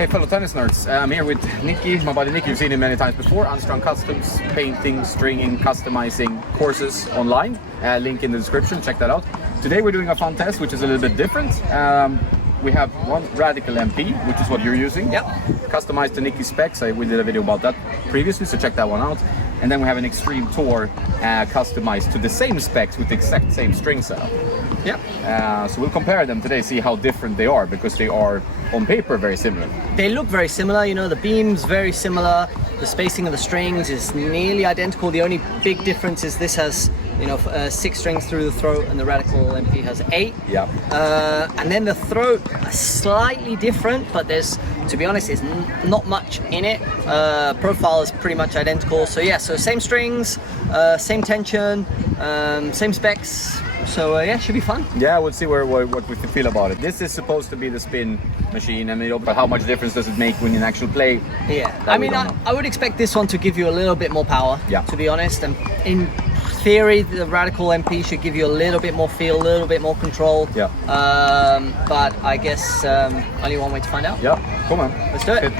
Hey fellow tennis nerds, I'm here with Nicky, my buddy Nicky. You've seen him many times before. Unstrung Customs, painting, stringing, customizing courses online. Link in the description, check that out. Today we're doing a fun test which is a little bit different. We have one Radical MP, which is what you're using. Yep. Customized to Nicky's specs. We did a video about that previously, so check that one out. And then we have an Extreme Tour customized to the same specs with the exact same string setup. Yeah. So we'll compare them today, see how different they are, because they are on paper very similar. They look very similar, you know, the beam's very similar, the spacing of the strings is nearly identical. The only big difference is this has, you know, 6 strings through the throat and the Radical MP has 8. Yeah. And then the throat is slightly different, but there's, to be honest, there's not much in it. Profile is pretty much identical. So yeah, so same strings, same tension, same specs. So yeah, should be fun. Yeah, we'll see what we feel about it. This is supposed to be the spin machine, but how much difference does it make when you actually play? Yeah, I mean, I would expect this one to give you a little bit more power, yeah, to be honest. And in theory, the Radical MP should give you a little bit more feel, a little bit more control. Yeah. But I guess only one way to find out. Yeah, come on. Let's do it.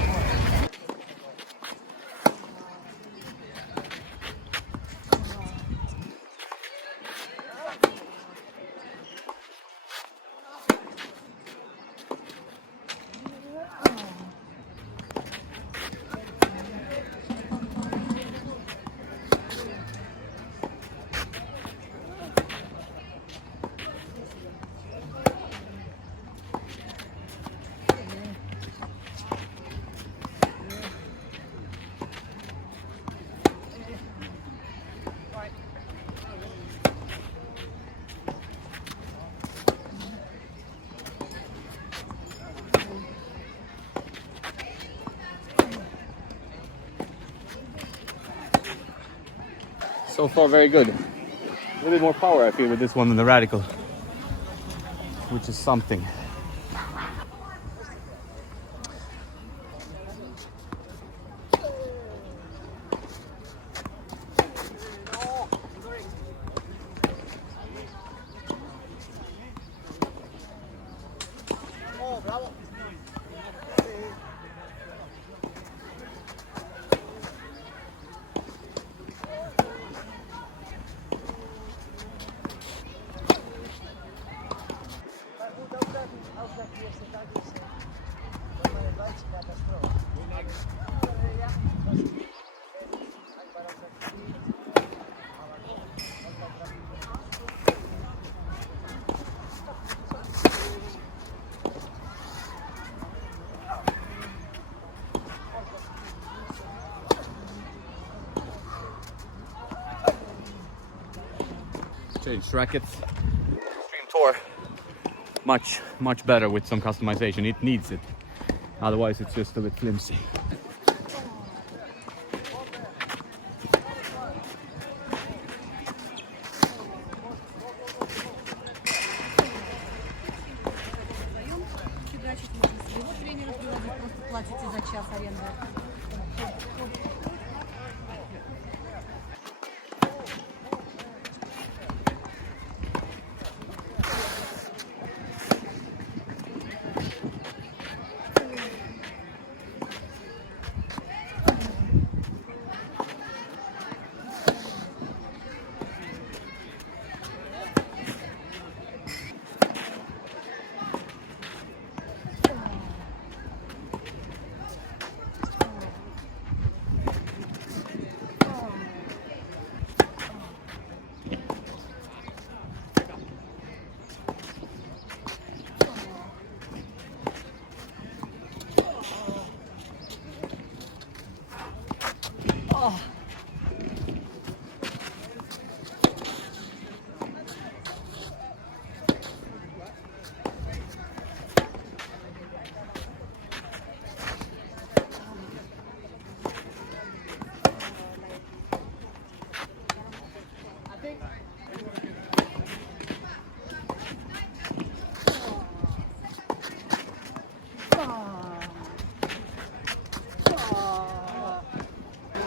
So far, very good. A little bit more power, I feel, with this one than the Radical, which is something. Changed rackets. Extreme Tour, much better with some customization. It needs it, otherwise it's just a bit flimsy.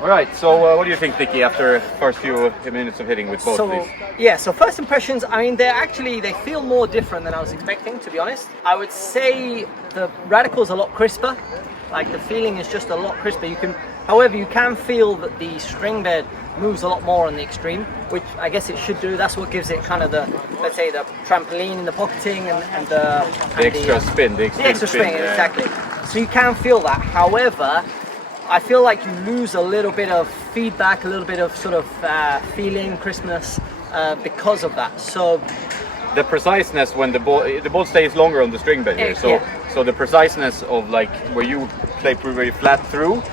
All right, so what do you think, Nicky, after first few minutes of hitting with both of these? Yeah, so first impressions, I mean, they feel more different than I was expecting, to be honest. I would say the Radical's a lot crisper. Like the feeling is just a lot crisper. However, you can feel that the string bed moves a lot more on the extreme, which I guess it should do. That's what gives it kind of the, let's say, the trampoline and the pocketing and the extra spin, the extra spin, yeah. exactly. So you can feel that. However, I feel like you lose a little bit of feedback, a little bit of sort of feeling, crispness because of that. So the preciseness when the ball stays longer on the string bed here. So the preciseness of like where you play very flat through,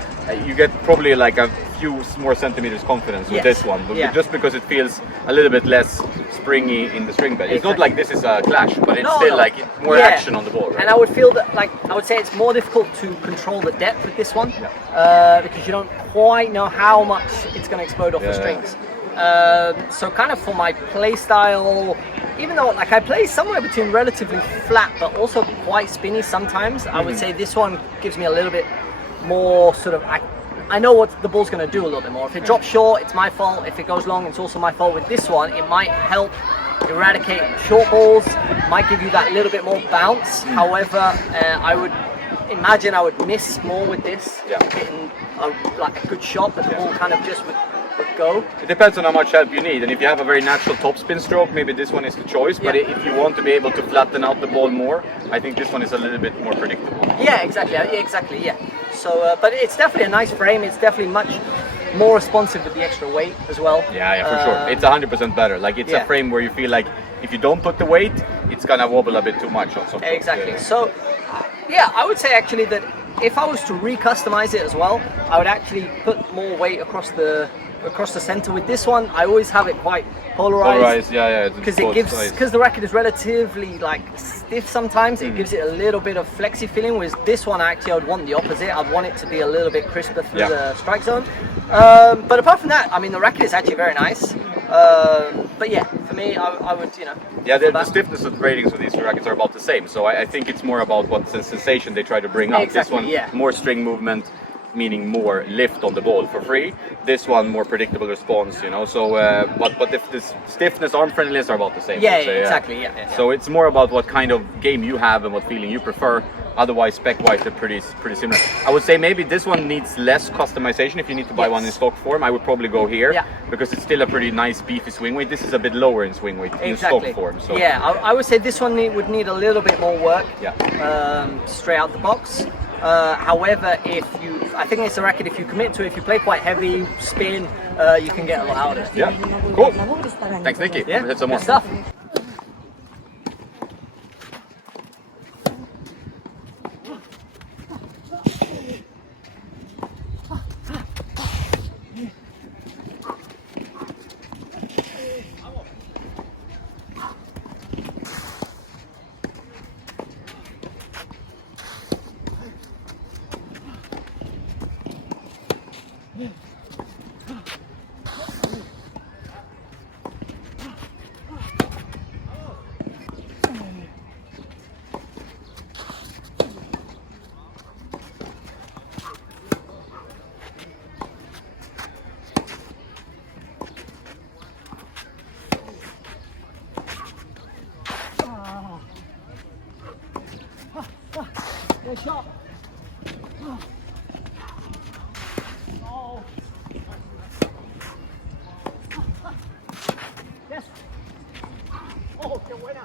you get probably like a few more centimeters confidence with this one, but just because it feels a little bit less springy in the string bed. It's not like this is a clash, but it's still like more action on the ball. Right? And I would feel that, like, I would say it's more difficult to control the depth with this one because you don't quite know how much it's going to explode off the strings. So kind of for my play style, even though like I play somewhere between relatively flat but also quite spinny sometimes, I would say this one gives me a little bit more sort of, I know what the ball's going to do a little bit more. If it drops short, it's my fault. If it goes long, it's also my fault. With this one, it might help eradicate short balls, might give you that little bit more bounce. However, I would imagine I would miss more with this, hitting like a good shot, but the ball kind of just would go. It depends on how much help you need, and if you have a very natural topspin stroke, maybe this one is the choice, but if you want to be able to flatten out the ball more, I think this one is a little bit more predictable. Yeah, exactly, yeah. So, but it's definitely a nice frame, it's definitely much more responsive with the extra weight as well. Yeah, for sure. It's 100% better. Like it's a frame where you feel like if you don't put the weight, it's gonna wobble a bit too much on some. Exactly. So, yeah, I would say actually that if I was to re-customize it as well, I would actually put more weight across the center. With this one, I always have it quite polarized. Because the racket is relatively like stiff sometimes. It gives it a little bit of flexy feeling. Whereas this one, actually, I would want the opposite. I'd want it to be a little bit crisper through the strike zone. But apart from that, I mean, the racket is actually very nice. But yeah, for me, I would, Yeah, the stiffness of the ratings of these two rackets are about the same. So I think it's more about what the sensation they try to bring out. Exactly, this one, more string movement, meaning more lift on the ball for free. This one, more predictable response, So, but if this stiffness, arm friendliness are about the same. Exactly. So it's more about what kind of game you have and what feeling you prefer. Otherwise, spec-wise, they're pretty similar. I would say maybe this one needs less customization. If you need to buy one in stock form, I would probably go here because it's still a pretty nice beefy swing weight. This is a bit lower in swing weight in stock form. So I would say this one would need a little bit more work. Straight out the box. However, I think it's a racket, if you commit to it, if you play quite heavy, spin, you can get a lot out of it. Yeah, cool. Thanks, Nicky. Yeah, Let's hit some more. good stuff. Good shot. Oh. Yes. Oh, qué buena.